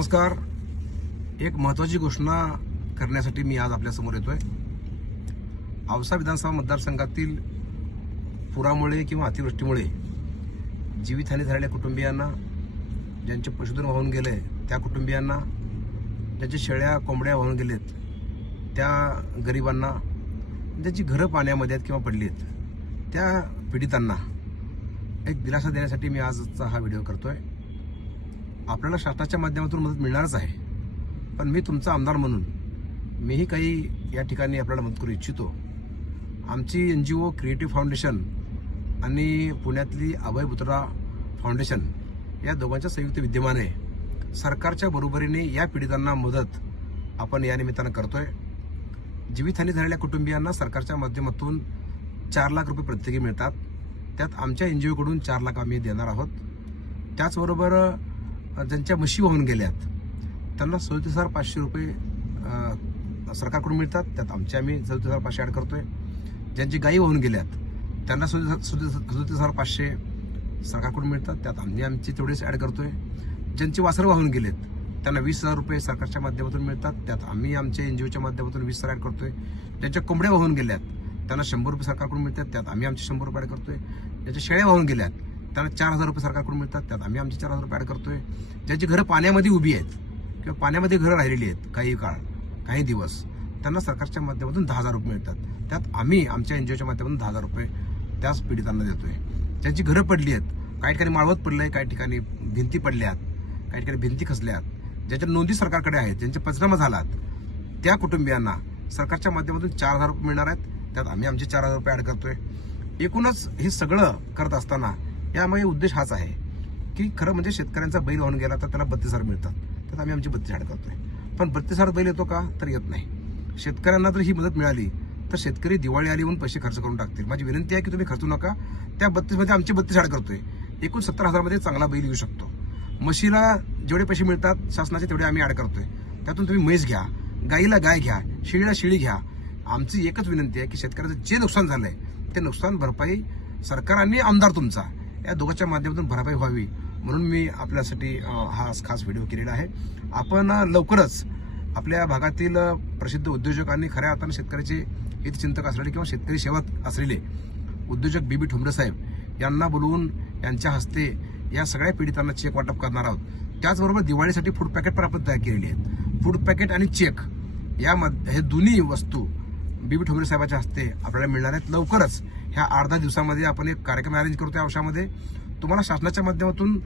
नमस्कार एक महत्त्वाची घोषणा करण्यासाठी मी आज आपल्यासमोर येतो आहे औसा विधानसभा मतदारसंघातील पुरामुळे किंवा अतिवृष्टीमुळे जीवितहानी झालेल्या कुटुंबियांना ज्यांचे पशुधन वाहून गेले त्या कुटुंबियांना ज्यांच्या शेळ्या कोंबड्या वाहून गेलेत त्या गरिबांना ज्यांची घरं पाण्यामध्ये आहेत किंवा पडली आहेत त्या पीडितांना एक दिलासा देण्यासाठी मी आजचा हा व्हिडिओ करतो आहे आपल्याला शासनाच्या माध्यमातून मदत मिळणारच आहे पण मी तुमचा आमदार म्हणून मीही काही या ठिकाणी आपल्याला मदत करू इच्छितो आमची N G O creative foundation आणि पुण्यातली अभय बुत्रा फाउंडेशन या दोघांच्या संयुक्त विद्यमाने आहे सरकारच्या बरोबरीने या पीडितांना मदत आपण या निमित्तानं करतोय जीवितहानी झालेल्या कुटुंबियांना सरकारच्या माध्यमातून चार लाख रुपये प्रत्येकी मिळतात त्यात आमच्या एन जी ओकडून चार लाख आम्ही देणार आहोत त्याचबरोबर ज्यांच्या म्हशी वाहून गेल्यात त्यांना सदतीस हजार पाचशे रुपये सरकारकडून मिळतात त्यात आमचे आम्ही सदतीस हजार पाचशे ॲड करतोय ज्यांची गायी वाहून गेल्यात त्यांना सदतीस हजार पाचशे सरकारकडून मिळतात त्यात आम्ही आमचे तेवढेच ॲड करतोय ज्यांची वासर वाहून गेलेत त्यांना वीस हजार रुपये सरकारच्या माध्यमातून मिळतात त्यात आम्ही आमच्या एन जी ओच्या माध्यमातून वीस हजार ॲड करतोय ज्यांच्या कोंबड्या वाहून गेल्यात त्यांना शंभर रुपये सरकारकडून मिळतात त्यात आम्ही आमचे शंभर रुपये ॲड करतोय ज्यांच्या शेळ्या वाहून गेल्यात त्याला चार हजार रुपये सरकारकडून मिळतात त्यात आम्ही आमचे चार हजार रुपये ॲड करतोय ज्याची घरं पाण्यामध्ये उभी आहेत किंवा पाण्यामध्ये घरं राहिलेली आहेत काही काळ काही दिवस त्यांना सरकारच्या माध्यमातून दहा हजार रुपये मिळतात त्यात आम्ही आमच्या एन जी ओच्या माध्यमातून दहा हजार रुपये त्याच पीडितांना देतोय ज्यांची घरं पडली आहेत काही ठिकाणी माळवत पडलं आहे काही ठिकाणी भिंती पडल्यात काही ठिकाणी भिंती खचल्यात ज्याच्या नोंदी सरकारकडे आहेत ज्यांचे पंचनामा झालात त्या कुटुंबियांना सरकारच्या माध्यमातून चार हजार रुपये मिळणार आहेत त्यात आम्ही आमचे चार हजार रुपये ॲड करतोय एकूणच हे सगळं करत असताना यामागे उद्देश हाच आहे की खरं म्हणजे शेतकऱ्यांचा बैल होऊन गेला तर त्याला बत्तीस हजार मिळतात तर आम्ही आमची बत्तीस हार करतोय पण बत्तीस हजार बैल येतो का तर येत नाही शेतकऱ्यांना जर ही मदत मिळाली तर शेतकरी दिवाळी आली म्हणून पैसे खर्च करून टाकतील माझी विनंती आहे की तुम्ही खर्चू नका त्या बत्तीसमध्ये आमची बत्तीस हार करतोय एकूण सत्तर हजारमध्ये चांगला बैल येऊ शकतो म्हशीला जेवढे पैसे मिळतात शासनाचे तेवढे आम्ही ॲड करतोय त्यातून तुम्ही म्हैस घ्या गाईला गाय घ्या शेळीला शेळी घ्या आमची एकच विनंती आहे की शेतकऱ्याचं जे नुकसान झालंय ते नुकसान भरपाई सरकार आणि आमदार तुमचा या दोघांच्या माध्यमातून भरापाई व्हावी म्हणून मी आपल्यासाठी हा खास व्हिडिओ केलेला आहे आपण लवकरच आपल्या भागातील प्रसिद्ध उद्योजकांनी खऱ्या अर्थानं शेतकऱ्याचे हितचिंतक असलेले किंवा शेतकरी सेवक असलेले उद्योजक बी बी ठुमरे साहेब यांना बोलवून यांच्या हस्ते या सगळ्या पीडितांना चेक वाटप करणार आहोत त्याचबरोबर दिवाळीसाठी फूड पॅकेट पण आपण तयार केलेली आहेत फूड पॅकेट आणि चेक या हे दोन्ही वस्तू बी बी ठोंबरे साहेबांच्या हस्ते आपल्याला मिळणार आहेत लवकरच ह्या आठ दिवसामध्ये आपण एक कार्यक्रम अरेंज करतो या वर्षामध्ये तुम्हाला शासनाच्या माध्यमातून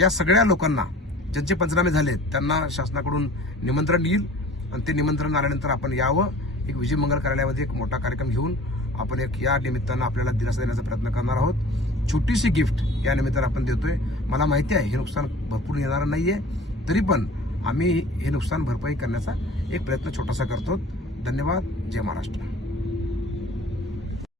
या सगळ्या लोकांना ज्यांचे पंचनामे झाले त्यांना शासनाकडून निमंत्रण येईल आणि ते निमंत्रण आल्यानंतर आपण यावं एक विजय मंगल कार्यालयामध्ये एक मोठा कार्यक्रम घेऊन आपण एक या निमित्तानं आपल्याला दिलासा देण्याचा प्रयत्न करणार आहोत छोटीशी गिफ्ट या निमित्तानं आपण देतोय मला माहिती आहे हे नुकसान भरपूर येणार नाही आहे तरी पण आम्ही हे नुकसान भरपाई करण्याचा एक प्रयत्न छोटासा करतो धन्यवाद जय महाराष्ट्र